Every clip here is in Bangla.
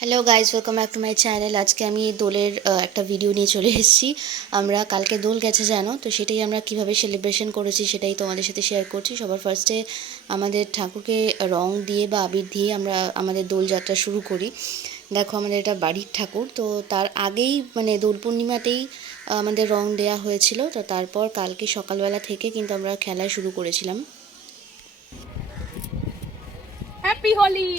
Hello guys, welcome back to my channel. আজকে আমি দোলের একটা ভিডিও নিয়ে চলে এসেছি। আমরা কালকে দোল গেছে জানো, তো সেটাই আমরা কিভাবে সেলিব্রেশন করেছি সেটাই তোমাদের সাথে শেয়ার করছি। সবার ফার্স্টে আমাদের ঠাকুরকে রং দিয়ে বা আবির দিয়ে আমরা আমাদের দোলযাত্রা শুরু করি। দেখো, আমাদের এটা বাড়ির ঠাকুর, তো তার আগেই মানে দোল পূর্ণিমাতেই আমাদের রং দেয়া হয়েছিল। তো তারপর কালকে সকালবেলা থেকে কিন্তু আমরা খেলা শুরু করেছিলাম। হ্যাপি হোলি।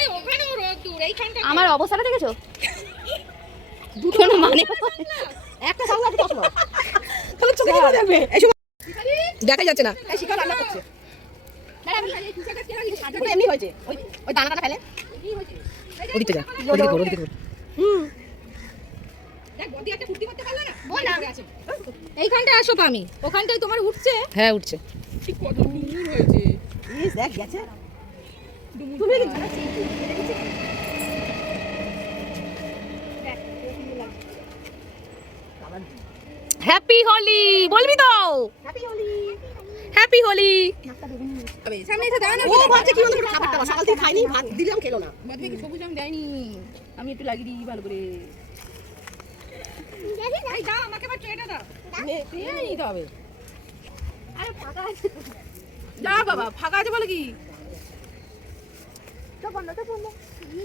এই ওখানেও রোদ্দুর, এইখানটা আমার অবস্থাটা দেখেছো? দুটো মানে একটা সামনে একটা চশমা। তাহলে চোখে কি করে দেখবে? এই সময় দেখা যাচ্ছে না। এই শিকার রান্না করছে। দাঁড়া, আমি এই টিশার্টটা কেন দিতে সাজা করে এমনি হয়েছে। ওই দানাটা ফেলে। কি হয়েছে? ওদিকে যা। ওদিকে ঘোর। দেখ বডি একটা ফুর্তি করতে পারলা না? বল না। এইখানটা আসো পামি। ওখানটায় তোমার উঠছে? হ্যাঁ উঠছে। ঠিক কত ডুমুর হয়েছে। প্লিজ দেখ গেছে। তুমি কি জানো? হ্যাপি হোলি বলবি তো? Happy Holi, happy Holi. সামনে এসে দাঁড়ানো। ও ভাবছে কি হলো, খাবারটা সকাল থেকে খাইনি, ভাত দিলাম খেলো না। বাদে কি সবুজ আমি দেইনি, আমি একটু লাগিয়ে দিই ভালো করে। এই দাও আমাকে বা ট্রেটা দাও। এই নিতে হবে। আরে ফাঁকা আছে। যা বাবা, ফাঁকা আছে বলে কি? তো বন্ধ।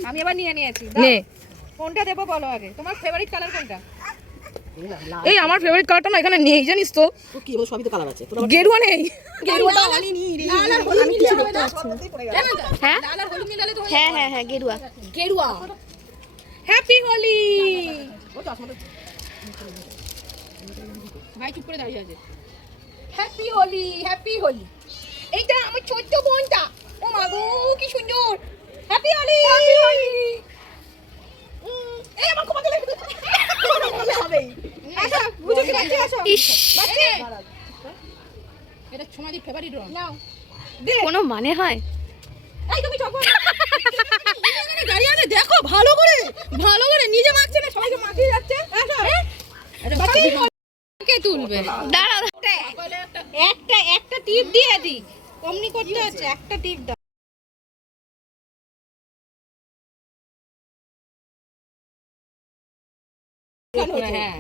আমি এবার নিয়ে নিয়েছি। নে কোনটা দেবো বলো আগে। তোমার ফেভারিট কালার কোনটা? এই আমার ফেভারিট কালারটা না এখানে নেই, জানিস তো? কি বল, সবই তো কালার আছে। গেরুয়া নেই। গেরুয়াটা আনিনি রে। লাল আর হলুদ মিলালে হবে না? হ্যাঁ লাল আর হলুদ মিলালে তো হ্যাঁ হ্যাঁ হ্যাঁ গেরুয়া। গেরুয়া। হ্যাপি হোলি। ভাই চুপ করে দাঁড়িয়ে আছে। Happy Holi, happy Holi. এইটা আমার ছোট্ট বোনটা। ও মা গো কি সুন্দর। Happy Holi, happy Holi. এই আমার কোমা চলে হবে। আচ্ছা বুঝো কি বাচ্চা আসো। ইস, বাচ্চা এটা সমাজের ফেভারিট রং। নাও দে। কোনো মানে হয়? এই তুমি চকো গাড়ি আনে দেখো ভালো করে নিজে মাখছে না, সবাইকে মাখিয়ে যাচ্ছে। বাচ্চা কে তুলবে? দাঁড়া, একটা টিপ দিয়ে দি, অমনি করতে হচ্ছে। একটা টিপ দাও। হ্যাঁ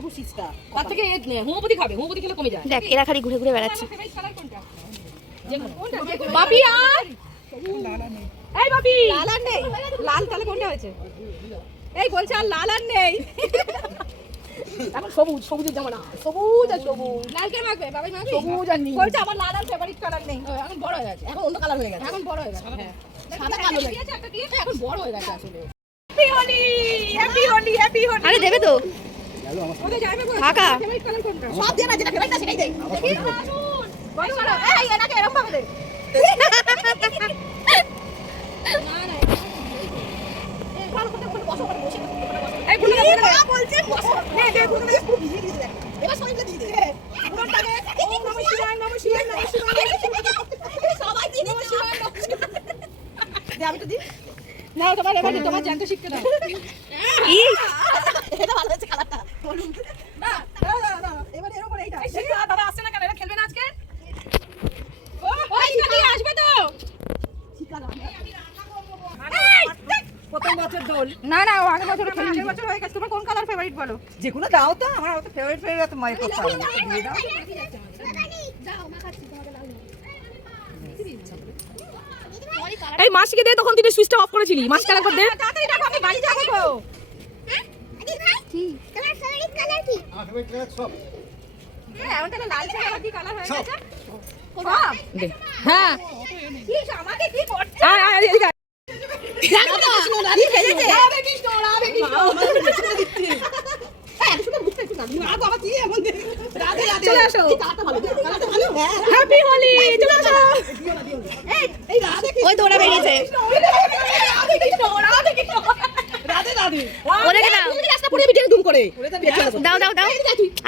তার থেকে হোমিওপ্যাথি খাবে, হোমিওপ্যাথি খেলে কমে যায়। দেখ এরা খালি ঘুরে ঘুরে বেড়াচ্ছে। বাপি আর এই বাপি লাল আর নেই। লাল তাহলে কোনটা হয়েছে? এই বলছে আর লাল আর নেই। এখন সবুজের জামানা, সবুজ আর সবুজ। লাল কে মাখবে? বাবাই মাখবে সবুজ আর নীল। বলছে আমার লাল আর ফেভারিট কালার নেই। এখন বড় হয়ে গেছে, এখন অন্য কালার হয়ে গেছে। এখন বড় হয়ে গেছে। হ্যাঁ সাদা কালো হয়ে গেছে। একটা দিয়ে এখন বড় হয়ে গেছে আসলে। Happy Holi, happy Holi, happy Holi. আরে দেবে তো? ওদের যাবে গো। ফাঁকা। ফেভারিট কালার কোনটা? সব দিয়ে না, যেটা ফেভারিট সেটাই দে। বড় করো। এই এনাকে এরকম ভাবে দে। না না এই বুড়ো না বলছে বসো। নে দে বুড়ো না পুরো ভিজিয়ে দিয়েছে। এবার সবাইকে দিয়ে দে। বুড়োটাকে ওম নমঃ শিবায়, নমঃ শিবায়, নমঃ শিবায়। সবাই দিয়ে নমঃ শিবায়, নমঃ শিবায়। দে আমি তো দি। নাও তোমার এবার তোমার জ্যান্ত শিখতে দাও। এটা ভালো হয়েছে কালারটা। বলুন না না এবার এর উপর এইটা। এই শিখা দাদা আসছে না কেন? এরা খেলবে না আজকে? ওই দিদি আসবে তো। শিখা দাও। প্রথম বছর দোল। না না আগের বছর খেলি। আগের বছর হয়ে গেছে। তোমার কোন কালার ফেভারিট বলো? যেগুলো দাও তো, আমার অত ফেভারিট এত মাই করতে হবে না। দিয়ে দাও। এই মাসিকে দে, তখন তুই সুইচটা অফ করেছিলি। মাসিকে একবার দে। তাড়াতাড়ি দেখো, আমি বাড়ি যাব তো। তোমার ফেভারিট কালার কি? আমার ফেভারিট কালার সব। হ্যাঁ এখন তাহলে লাল ছাড়া বাকি কালার হয়ে গেছে। সব দে। হ্যাঁ কি আমাকে কি করছে? আয় আয় এদিকে আয়। দেখো তো রাধে ফেলেছে। রাধে কৃষ্ণ, রাধে কৃষ্ণ। হ্যাঁ শুনে মুখটা একটু না। না বাবা কি এমন দে। রাধে রাধে চলে আসো। কালারটা ভালো, কালারটা ভালো। হ্যাপি হোলি চলে আসো। এই রাধে কৃষ্ণ। ওই তো ওরা বেরিয়েছে। রাধে কৃষ্ণ, রাধে কৃষ্ণ। রাধে রাধে। ওদেরকে দাও। তুমি রাস্তা পড়ে ভিডিও জুম করে। দাও দাও দাও।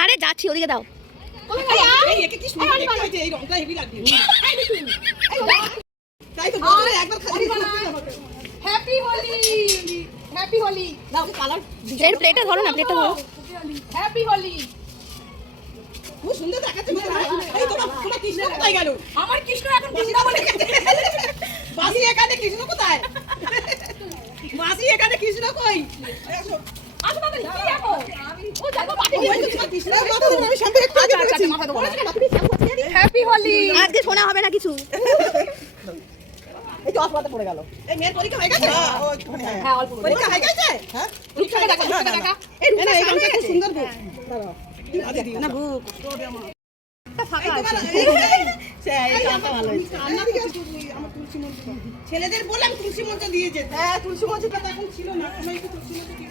আরে যাচ্ছি, ওদিকে দাও। এই একে কি সুন্দর দেখতে হয়েছে, এই রংটা হেভি লাগছে। তাই তো বলে একবার খালি হ্যাপি হোলি, হ্যাপি হোলি। নাও কালার এর প্লেটটা ধরো না, প্লেটটা ধরো। হ্যাপি হোলি। খুব সুন্দর দেখাচ্ছে। এই তোমার কৃষ্ণ কোথায় গেল? আমার কৃষ্ণ এখন কৃষ্ণ বলে গেছে। বাসি এখানে কৃষ্ণ কোথায়? মাসি এখানে কৃষ্ণ কই? আসো তাড়াতাড়ি, কি দেখো? ও দেখো পাটি কৃষ্ণ আমি শ্যাম্পু একটু আগে করেছি। হ্যাপি হোলি। আজকে শোনা হবে না কিছু। এই তো আসমাতে পড়ে গেল। এই মেয়ের পরীক্ষা হয়ে গেছে? হ্যাঁ অল্প পরীক্ষা হয়ে গেছে? হ্যাঁ রূপসাকে দেখা, রূপসাকে দেখা। এই রূপসা এই গানটা খুব সুন্দর বুক। না বুক ছেলেদের বললাম তুলসী মঞ্চ দিয়ে যেতে। হ্যাঁ তুলসী মঞ্চটা তো এখন ছিল না। আমরা একটু তুলসী মঞ্চ দিয়ে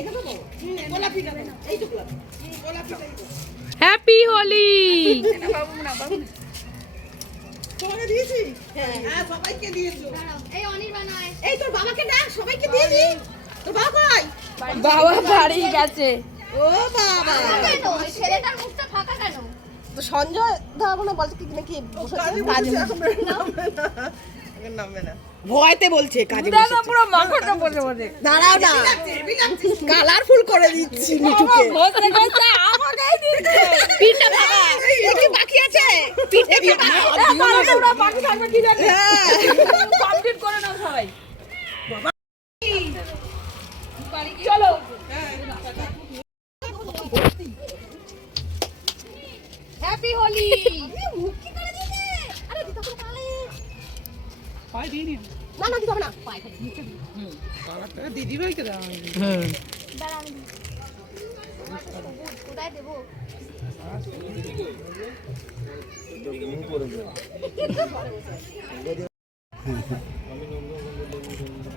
এখানে তো গোলাপিটা এইটুকু গোলাপিটা হ্যাপি হোলি। তোমাকে দিয়েছি? হ্যাঁ সবাইকে দিয়েছো। এই অনির্বাণ আয়। এই তোর বাবাকে ডাক, সবাইকে দিয়েছি। তোর বাবা কই? বাবা বাড়ি গেছে। ও বাবা কেন ওই ছেলেটার মুখটা ফাঁকা কেন? তো সঞ্জয় ধরো না বলছে কি নাকি কাজে নামবে না ভয়তে বলছে কাজে দাদা পুরো মাখনটা বসে বসে দাঁড়াও না কালারফুল করে দিচ্ছি মিঠুকে বসে বসে আমাকেই দিচ্ছে। পিঠটা ফাঁকা। কি বাকি আছে? পিঠে পুরো বাকি থাকবে কি জানি। কমপ্লিট করে নাও সবাই। চলো। হ্যাপি হোলি। মুখ কি করে দিতে? আরে দিতে হবে তাহলে। পাই দিই না না দিতে হবে না। দিদি ভাইকে দাও। দাঁড়া আমি দিই। কোথায় দেবো?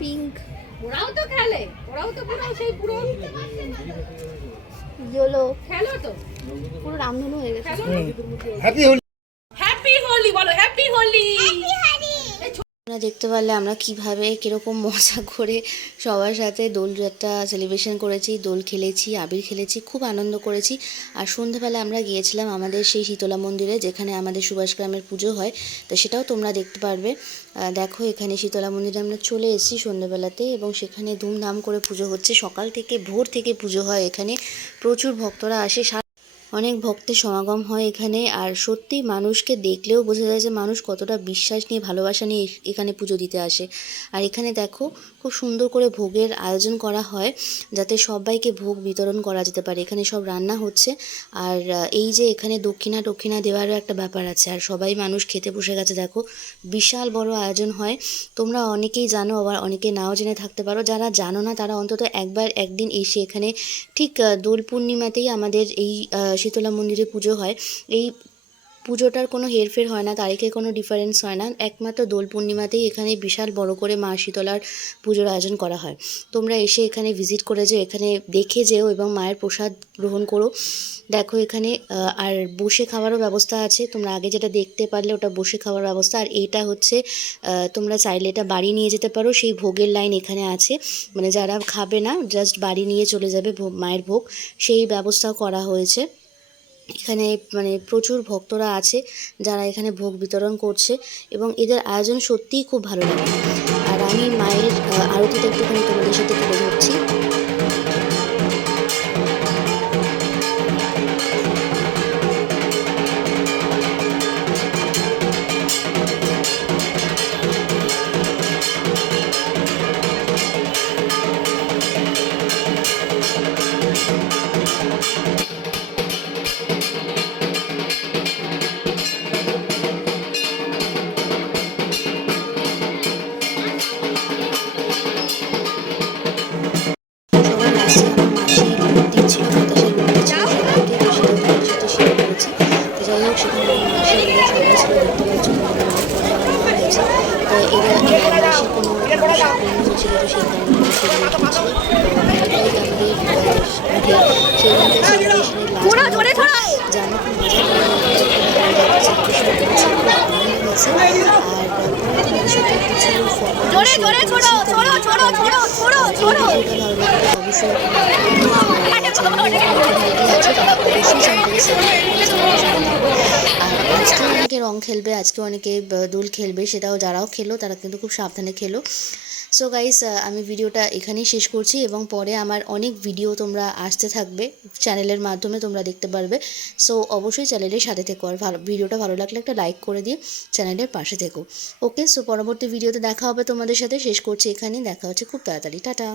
পিঙ্ক। ওরাও তো খেলে, ওরাও তো পুরো সেই পুরো ইয়েলো খেলো তো, পুরো রামধনু হয়ে গেছে। হ্যাপি হোলি বলো, হ্যাপি হোলি। তোমরা দেখতে পারলে আমরা কিভাবে কিরকম মজা করে সবার সাথে দোলযাত্রা সেলিব্রেশন করেছি, দোল খেলেছি, আবির খেলেছি, খুব আনন্দ করেছি। আর সন্ধ্যেবেলা আমরা গিয়েছিলাম আমাদের সেই শীতলা মন্দিরে, যেখানে আমাদের সুভাষ গ্রামের পুজো হয়, তো সেটাও তোমরা দেখতে পারবে। দেখো এখানে শীতলা মন্দিরে আমরা চলে এসেছি সন্ধ্যেবেলাতে, এবং সেখানে ধুমধাম করে পুজো হচ্ছে। সকাল থেকে ভোর থেকে পুজো হয় এখানে, প্রচুর ভক্তরা আসে, অনেক ভক্তের সমাগম হয় এখানে। আর সত্যি মানুষকে দেখলেও বোঝা যায় যে মানুষ কতটা বিশ্বাস নিয়ে, ভালোবাসা নিয়ে এখানে পুজো দিতে আসে। আর এখানে দেখো খুব সুন্দর করে ভোগের আয়োজন করা হয়, যাতে সবাইকে ভোগ বিতরণ করা যেতে পারে। এখানে সব রান্না হচ্ছে, আর এই যে এখানে দক্ষিণা দেওয়ারও একটা ব্যাপার আছে, আর সবাই মানুষ খেতে বসে গেছে। দেখো বিশাল বড় আয়োজন হয়। তোমরা অনেকেই জানো, আবার অনেকে নাও জেনে থাকতে পারো। যারা জানো না তারা অন্তত একদিন এসে এখানে, ঠিক দোল পূর্ণিমাতেই আমাদের এই শীতলা মন্দিরে পুজো হয়। এই পুজোটার কোনো হেরফের হয় না, তারিখে কোনো ডিফারেন্স হয় না, একমাত্র দোল পূর্ণিমাতেই এখানে বিশাল বড় করে মা শীতলার পুজোর আয়োজন করা হয়। তোমরা এসে এখানে ভিজিট করে যেও, এখানে দেখে যেও এবং মায়ের প্রসাদ গ্রহণ করো। দেখো এখানে আর বসে খাওয়ারও ব্যবস্থা আছে। তোমরা আগে যেটা দেখতে পারলে ওটা বসে খাওয়ার ব্যবস্থা, আর এইটা হচ্ছে তোমরা চাইলে এটা বাড়ি নিয়ে যেতে পারো। সেই ভোগের লাইন এখানে আছে, মানে যারা খাবে না জাস্ট বাড়ি নিয়ে চলে যাবে মায়ের ভোগ, সেই ব্যবস্থাও করা হয়েছে। এখানে মানে প্রচুর ভক্তরা আছে যারা এখানে ভোগ বিতরণ করছে, এবং এদের আয়োজন সত্যিই খুব ভালো লাগে। আর আমি মায়ের আরতিটা একটুখানি তোমাদের সাথে তুলে ধরছি। সবাই আসছে, আমার মাসি দিচ্ছিল, বাতাসের মধ্যে ছিল, সবাইকে সেটা তোমাদের সাথে শেয়ার করেছি। তো যাই হোক, সেখানে আমার মাসি এরা সবাই ছিল, দেখতে পাচ্ছ অনেক পরে আমার মা হয়েছে। তো এরা মাসির কোনো মানসিক পূর্ণ হয়েছিল, তো সেই কারণে মাসি এগুলো দিচ্ছিল। এটাই আমাদের সেইখানকার সেলিব্রেশনের লাস্ট। জানো খুব মজা করে সেলিব্রেশন করেছি, খুব আনন্দ হয়েছে। আর তোমাদের সাথে কিছু অবশ্যই আজকে অনেকে রং খেলবে, আজকে অনেকে দোল খেলবে, সেটাও যারাও খেলো তারা কিন্তু খুব সাবধানে খেলো। সো গাইস, আমি ভিডিওটা এখানেই শেষ করছি এবং পরে আমার অনেক ভিডিও তোমরা আসতে থাকবে চ্যানেলের মাধ্যমে, তোমরা দেখতে পারবে। সো অবশ্যই চ্যানেলের সাথে থেকো, আর ভিডিওটা ভালো লাগলে একটা লাইক করে দিয়ে চ্যানেলের পাশে থেকো। ওকে, সো পরবর্তী ভিডিওতে দেখা হবে তোমাদের সাথে। শেষ করছি এখানেই, দেখা হচ্ছে খুব তাড়াতাড়ি। টাটা।